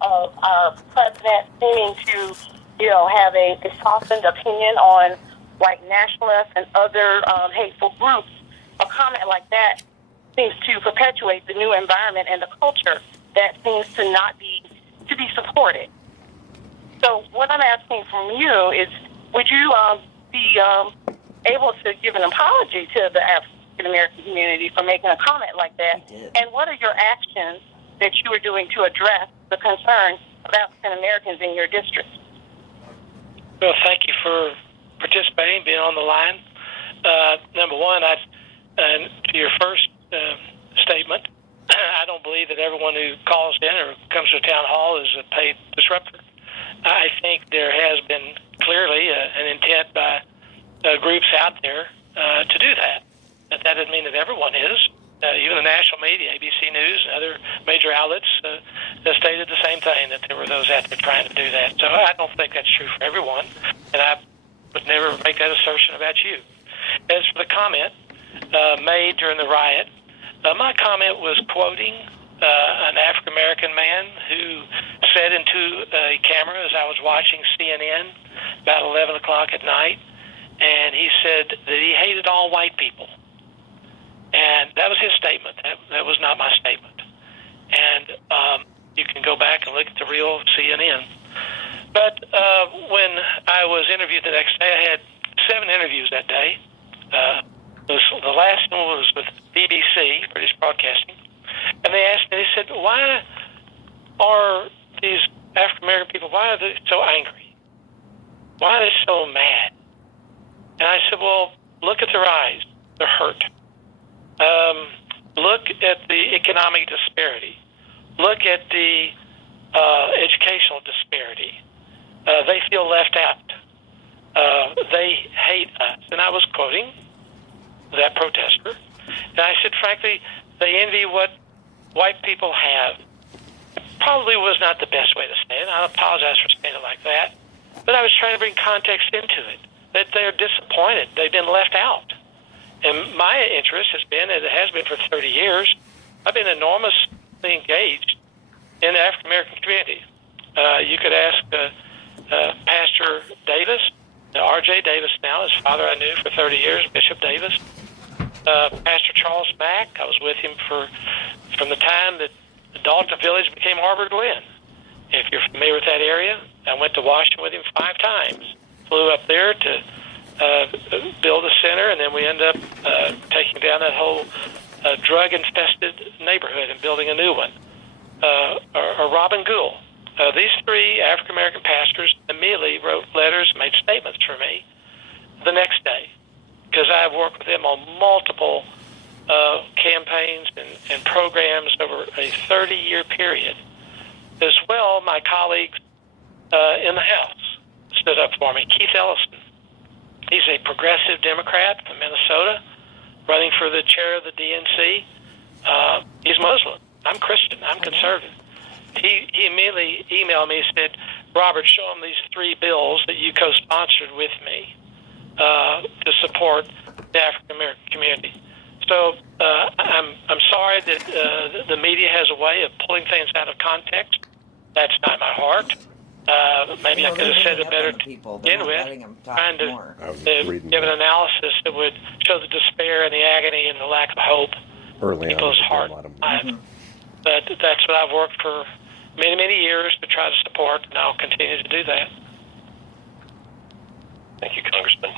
of our president seeming to, have a softened opinion on white nationalists and other hateful groups, a comment like that seems to perpetuate the new environment and the culture that seems to not be supported. So what I'm asking from you is, would you be able to give an apology to the African American community for making a comment like that? And what are your actions that you are doing to address the concerns of African Americans in your district? Well, thank you for participating, being on the line. Number one, to your first statement, I don't believe that everyone who calls in or comes to town hall is a paid disruptor. I think there has been clearly an intent by groups out there to do that. But that doesn't mean that everyone is. Even the national media, ABC News and other major outlets, stated the same thing, that there were those out there trying to do that. So I don't think that's true for everyone, and I would never make that assertion about you. As for the comment made during the riot, my comment was quoting an African-American man who said into a camera as I was watching CNN about 11 o'clock at night, and he said that he hated all white people. And that was his statement. That was not my statement. And you can go back and look at the real CNN. But when I was interviewed the next day, I had 7 interviews that day. The last one was with BBC, British Broadcasting. And they asked me, they said, why are these African-American people, why are they so angry? Why are they so mad? And I said, well, look at their eyes. They're hurt. Look at the economic disparity. Look at the educational disparity. They feel left out. They hate us. And I was quoting that protester. And I said, frankly, they envy what white people have. Probably was not the best way to say it. I apologize for saying it like that. But I was trying to bring context into it, that they're disappointed. They've been left out. And my interest has been, and it has been for 30 years, I've been enormously engaged in the African-American community. You could ask Pastor Davis, R.J. Davis now, his father I knew for 30 years, Bishop Davis. Pastor Charles Mack, I was with him from the time that the Dalton Village became Harbor Glen. If you're familiar with that area, I went to Washington with him 5 times. Flew up there to build a center, and then we ended up taking down that whole drug-infested neighborhood and building a new one. Or Robin Gould. These 3 African-American pastors immediately wrote letters, made statements for me the next day, because I've worked with them on multiple campaigns and programs over a 30-year period. As well, my colleagues in the House stood up for me. Keith Ellison, he's a progressive Democrat from Minnesota, running for the chair of the DNC. He's Muslim. I'm Christian. I'm conservative. He immediately emailed me and said, Robert, show him these 3 bills that you co-sponsored with me to support the African-American community. So I'm sorry that the media has a way of pulling things out of context. That's not my heart. Maybe I could have said it better to begin with, trying to give an analysis that would show the despair and the agony and the lack of hope in people's heart. But that's what I've worked for many, many years to try to support, and I'll continue to do that. Thank you, Congressman.